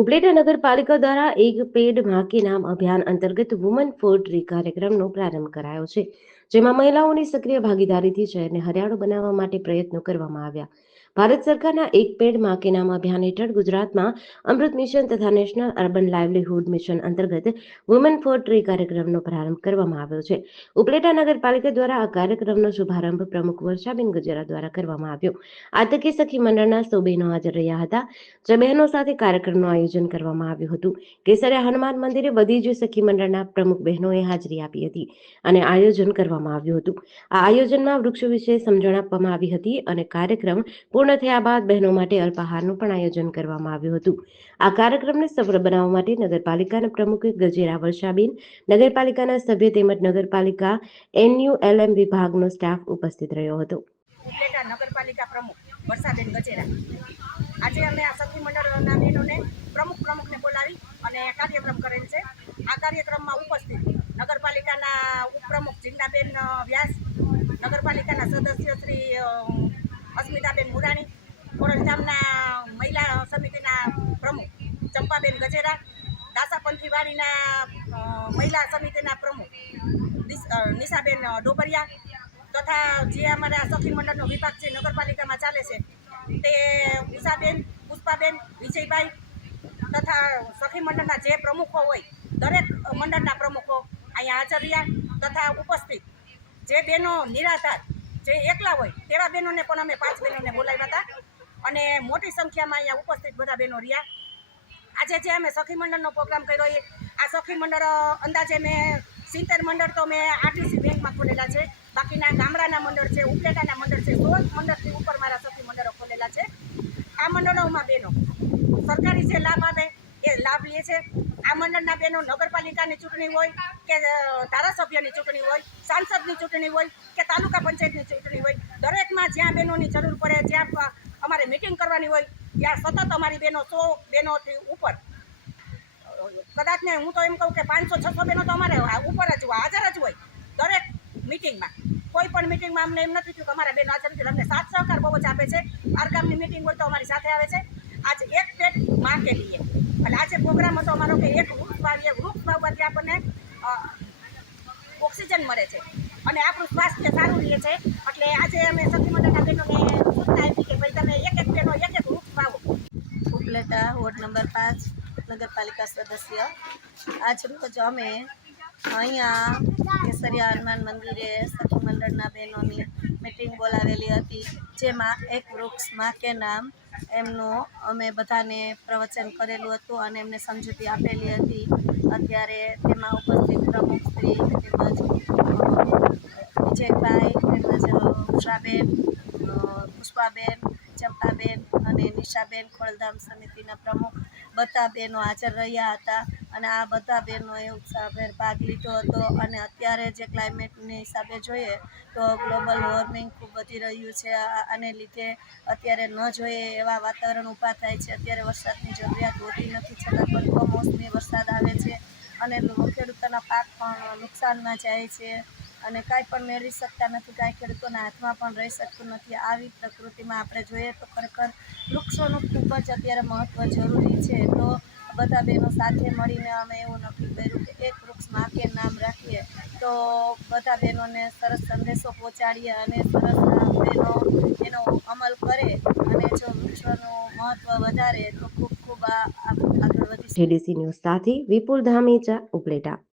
ઉપલેટા નગરપાલિકા દ્વારા એક પેડ માં કે નામ અભિયાન અંતર્ગત વુમન ફોર ટ્રી કાર્યક્રમનો પ્રારંભ કરાયો છે, જેમાં મહિલાઓની સક્રિય ભાગીદારીથી શહેરને હરિયાળું બનાવવા માટે પ્રયત્નો કરવામાં આવ્યા. ભારત સરકારના એક પેડ માં કે નામ અભિયાન હેઠળ ગુજરાતમાં અમૃત મિશન તથા નેશનલ અર્બન લાઇવલીહુડ મિશન અંતર્ગત વુમન ફોર ટ્રી કાર્યક્રમનો પ્રારંભ કરવામાં આવ્યો છે. ઉપલેટા નગરપાલિકા દ્વારા આ કાર્યક્રમનો શુભારંભ પ્રમુખ વર્ષાબેન ગજેરા દ્વારા કરવામાં આવ્યો. આ તકે સખી મંડળના 100 બહેનો હાજર રહ્યા હતા, જે બહેનો સાથે કાર્યક્રમનું આયોજન કરવામાં આવ્યું હતું. કેસરિયા હનુમાન મંદિરે બધી જ સખી મંડળના પ્રમુખ બહેનોએ હાજરી આપી હતી અને આયોજન કરવામાં આવ્યું હતું. આ આયોજનમાં વૃક્ષો વિશે સમજણ આપવામાં આવી હતી અને કાર્યક્રમ પૂર્ણ થયા બાદ બહેનો માટે અલ્પાહારનું પણ આયોજન કરવામાં આવ્યું હતું. આ કાર્યક્રમને સફળ બનાવવા માટે નગરપાલિકાના પ્રમુખ ગજેરા વર્ષાબેન, નગરપાલિકાના સભ્ય તેમજ નગરપાલિકા NULM વિભાગનો સ્ટાફ ઉપસ્થિત રહ્યો હતો. ઉપલેટા નગરપાલિકા પ્રમુખ વર્ષાબેન ગજેરા. આજે અમે આ સખી મંડળના બહેનોને પ્રમુખને બોલાવી અને કાર્યક્રમ કરેલ છે. આ કાર્યક્રમમાં ઉપસ્થિત નગરપાલિકાના ઉપપ્રમુખ જીંદાબેન વ્યાસ, નગરપાલિકાના સદસ્ય શ્રી અસ્મિતાબેન મુરાણી, કોરંજામના મહિલા સમિતિના પ્રમુખ ચંપાબેન ગજેરા, દાસાપંથીવાડીના મહિલા સમિતિના પ્રમુખ નિશાબેન ડોબરિયા તથા જે અમારા સખી મંડળનો વિભાગ છે નગરપાલિકામાં ચાલે છે તે ઉષાબેન, પુષ્પાબેન, વિજયભાઈ તથા સખી મંડળના જે પ્રમુખો હોય દરેક મંડળના પ્રમુખો અહીંયા હાજર રહ્યા તથા ઉપસ્થિત જે બહેનો નિરાધાર જે એકલા હોય તેવા બહેનોને પણ અમે 5 બહેનોને બોલાવ્યા હતા અને મોટી સંખ્યામાં અહીંયા ઉપસ્થિત બધા બહેનો રહ્યા. આજે જે અમે સખી મંડળનો પ્રોગ્રામ કર્યો એ આ સખી મંડળ અંદાજે મેં 70 મંડળ તો મેં RTC બેંકમાં ખોલેલા છે. બાકીના ગામડાના મંડળ છે, ઉપલેટાના મંડળ છે, 16 મંડળથી ઉપર મારા સખી મંડળો ખોલેલા છે. આ મંડળોમાં બહેનો સરકારી જે લાભ આવે એ લાભ લે છે. આ મંડળના બહેનો નગરપાલિકાની ચૂંટણી હોય કે ધારાસભ્યની ચૂંટણી હોય, સાંસદની ચૂંટણી હોય કે તાલુકા પંચાયતની ચૂંટણી હોય, દરેકમાં જ્યાં બહેનોની જરૂર પડે, જ્યાં અમારે મિટિંગ કરવાની હોય ત્યાં સતત અમારી બહેનો 100 બહેનોથી ઉપર, કદાચ ને હું તો એમ કહું કે 500-600 બહેનો તો અમારે ઉપર જ હાજર જ હોય દરેક મિટિંગમાં. કોઈ પણ મિટિંગમાં અમને એમ નથી થયું કે અમારા બહેનો હાજર નથી. અમને સાથ સહકાર બહુ જ આપે છે. આરગામની મિટિંગ હોય તો અમારી સાથે આવે છે. આજે એક પેડ માં કે લીએ એટલે આજે પ્રોગ્રામ હતો અમારો કે એક વૃક્ષ વાવીએ. વૃક્ષ વાવવાથી આપણને ઓક્સિજન મળે છે અને આપણું સ્વાસ્થ્ય સારું રહે છે. એટલે આજે અમે સખી મંડળના બહેનોને સૂચના આપી કે ભાઈ તમે એક બહેનો એક વૃક્ષ વાવો. ઉપલેટા વોર્ડ નંબર 5 નગરપાલિકા સદસ્ય. આજ રોજ અમે અહીંયા કેસરિયા હનુમાન મંદિરે સખી મંડળના બહેનોની મિટિંગ બોલાવેલી હતી, જેમાં એક વૃક્ષ માં કે નામ એમનું અમે બધાને પ્રવચન કરેલું હતું અને એમને સમજૂતી આપેલી હતી. અત્યારે તેમાં ઉપસ્થિત પ્રમુખ શ્રી તેમજ વિજયભાઈ, તેમજ ઉષાબેન, પુષ્પાબેન, ચંપાબેન અને નિશાબેન, ખોળધામ સમિતિના પ્રમુખ બધા બહેનો હાજર રહ્યા હતા અને આ બધા બહેનોએ ઉત્સાહભેર ભાગ લીધો હતો. અને અત્યારે જે ક્લાઇમેટની હિસાબે જોઈએ તો ગ્લોબલ વોર્મિંગ ખૂબ વધી રહ્યું છે. આને લીધે અત્યારે ન જોઈએ એવા વાતાવરણ ઊભા થાય છે. અત્યારે વરસાદની જરૂરિયાત હોતી નથી, છતાં પણ કમોસમી વરસાદ આવે છે અને ખેડૂતોના પાક પણ નુકસાનમાં જાય છે અને કાંઈ પણ મેળવી શકતા નથી. કાંઈ ખેડૂતોના હાથમાં પણ રહી શકતું નથી. આવી પ્રકૃતિમાં આપણે જોઈએ તો ખરેખર વૃક્ષોનું ખૂબ જ અત્યારે મહત્ત્વ જરૂરી છે. તો બધા બહેનો સાથે મળીને અમે એવું નક્કી કર્યું કે એક વૃક્ષ માં કે નામ રાખીએ તો બધા બહેનોને સરસ સંદેશો પહોંચાડીએ અને સરસ બહેનો એનો અમલ કરે અને જો વૃક્ષોનું મહત્ત્વ વધારે તો ખૂબ આગળ વધી. JDC ન્યૂઝ સાથે વિપુલ ધામેચા, ઉપલેટા.